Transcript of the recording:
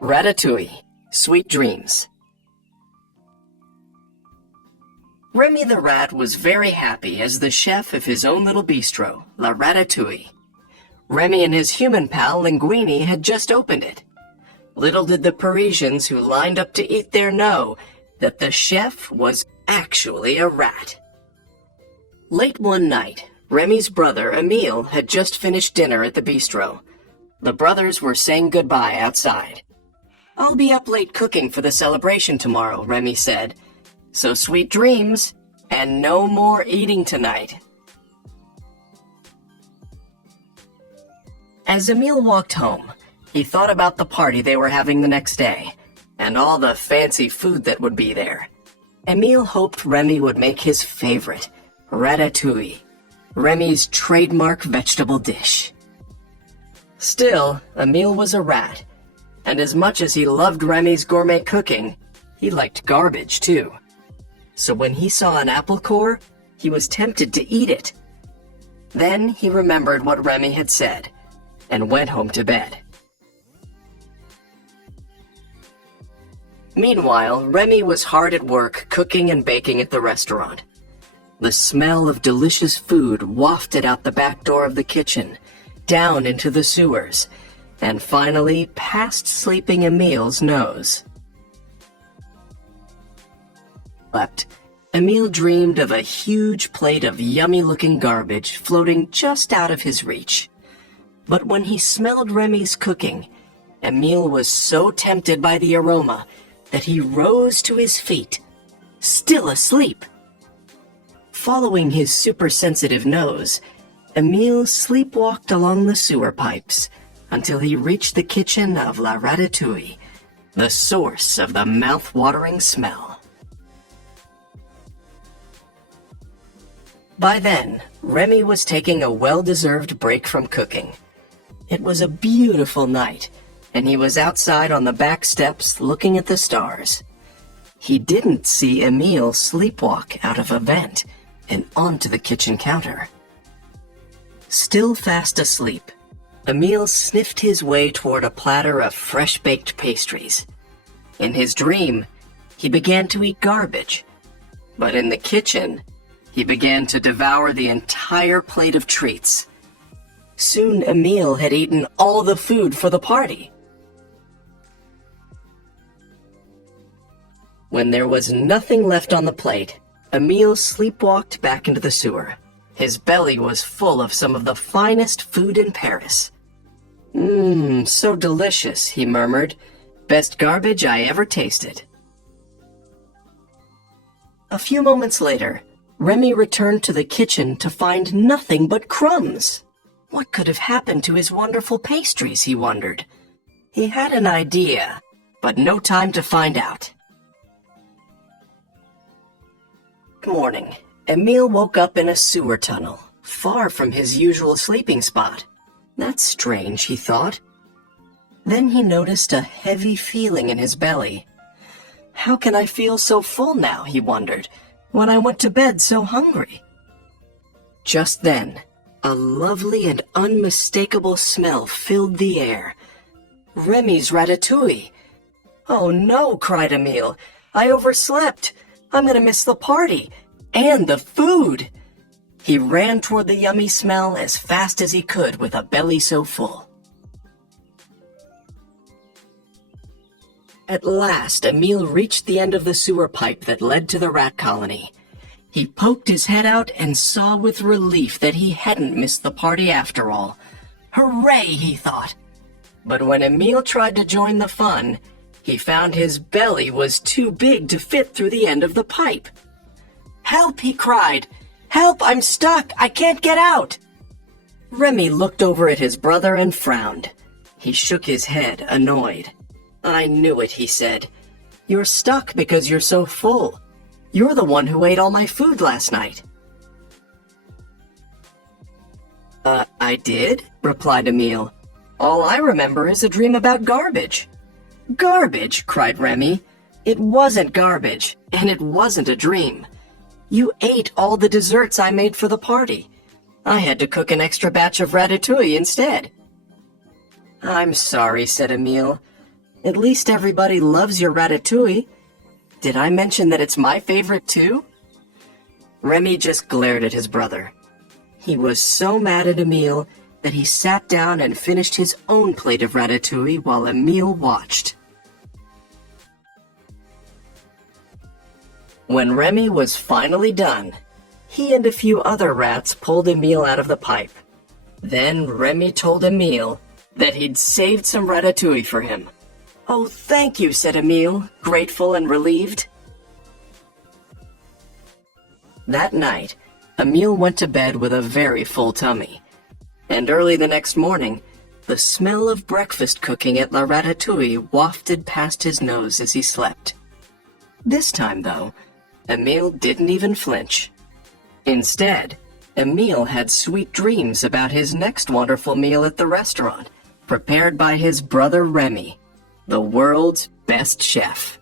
Ratatouille, Sweet Dreams. Remy the rat was very happy as the chef of his own little bistro, La Ratatouille. Remy and his human pal Linguini had just opened it. Little did the Parisians who lined up to eat there know that the chef was actually a rat. Late one night, Remy's brother, Emile, had just finished dinner at the bistro. The brothers were saying goodbye outside. "I'll be up late cooking for the celebration tomorrow," Remy said. "So sweet dreams, and no more eating tonight." As Emile walked home, he thought about the party they were having the next day, and all the fancy food that would be there. Emile hoped Remy would make his favorite, ratatouille, Remy's trademark vegetable dish. Still, Emile was a rat, and as much as he loved Remy's gourmet cooking, he liked garbage too. So when he saw an apple core, he was tempted to eat it. Then he remembered what Remy had said, and went home to bed. Meanwhile, Remy was hard at work cooking and baking at the restaurant. The smell of delicious food wafted out the back door of the kitchen, down into the sewers, and finally past sleeping Emile's nose. Emile dreamed of a huge plate of yummy-looking garbage floating just out of his reach. But when he smelled Remy's cooking, Emile was so tempted by the aroma that he rose to his feet, still asleep. Following his super-sensitive nose, Emile sleepwalked along the sewer pipes until he reached the kitchen of La Ratatouille, the source of the mouth-watering smell. By then, Remy was taking a well-deserved break from cooking. It was a beautiful night, and he was outside on the back steps looking at the stars. He didn't see Emile sleepwalk out of a vent and onto the kitchen counter. Still fast asleep, Emile sniffed his way toward a platter of fresh-baked pastries. In his dream, he began to eat garbage, but in the kitchen, he began to devour the entire plate of treats. Soon Emile had eaten all the food for the party. When there was nothing left on the plate, Emile sleepwalked back into the sewer. His belly was full of some of the finest food in Paris. So delicious," he murmured. "Best garbage I ever tasted." A few moments later, Remy returned to the kitchen to find nothing but crumbs. What could have happened to his wonderful pastries, he wondered. He had an idea, but no time to find out. Good morning. Emile woke up in a sewer tunnel, far from his usual sleeping spot. That's strange, he thought. Then he noticed a heavy feeling in his belly. How can I feel so full now, he wondered, when I went to bed so hungry? Just then, a lovely and unmistakable smell filled the air. Remy's ratatouille. "Oh no," cried Emile. "I overslept. I'm going to miss the party. And the food." He ran toward the yummy smell as fast as he could with a belly so full. At last, Emile reached the end of the sewer pipe that led to the rat colony. He poked his head out and saw with relief that he hadn't missed the party after all. Hooray, he thought. But when Emile tried to join the fun, he found his belly was too big to fit through the end of the pipe. "Help!" he cried. "Help! I'm stuck! I can't get out!" Remy looked over at his brother and frowned. He shook his head, annoyed. "I knew it," he said. "You're stuck because you're so full. You're the one who ate all my food last night." I did," replied Emile. "All I remember is a dream about garbage." "Garbage!" cried Remy. "It wasn't garbage, and it wasn't a dream. You ate all the desserts I made for the party. I had to cook an extra batch of ratatouille instead." "I'm sorry," said Emile. At least everybody loves your ratatouille. Did I mention that it's my favorite too? Remy just glared at his brother. He was so mad at Emile that he sat down and finished his own plate of ratatouille while Emile watched. When Remy was finally done, he and a few other rats pulled Emile out of the pipe. Then Remy told Emile that he'd saved some ratatouille for him. "Oh, thank you," said Emile, grateful and relieved. That night, Emile went to bed with a very full tummy. And early the next morning, the smell of breakfast cooking at La Ratatouille wafted past his nose as he slept. This time, though, Emile didn't even flinch. Instead, Emile had sweet dreams about his next wonderful meal at the restaurant, prepared by his brother Remy, the world's best chef.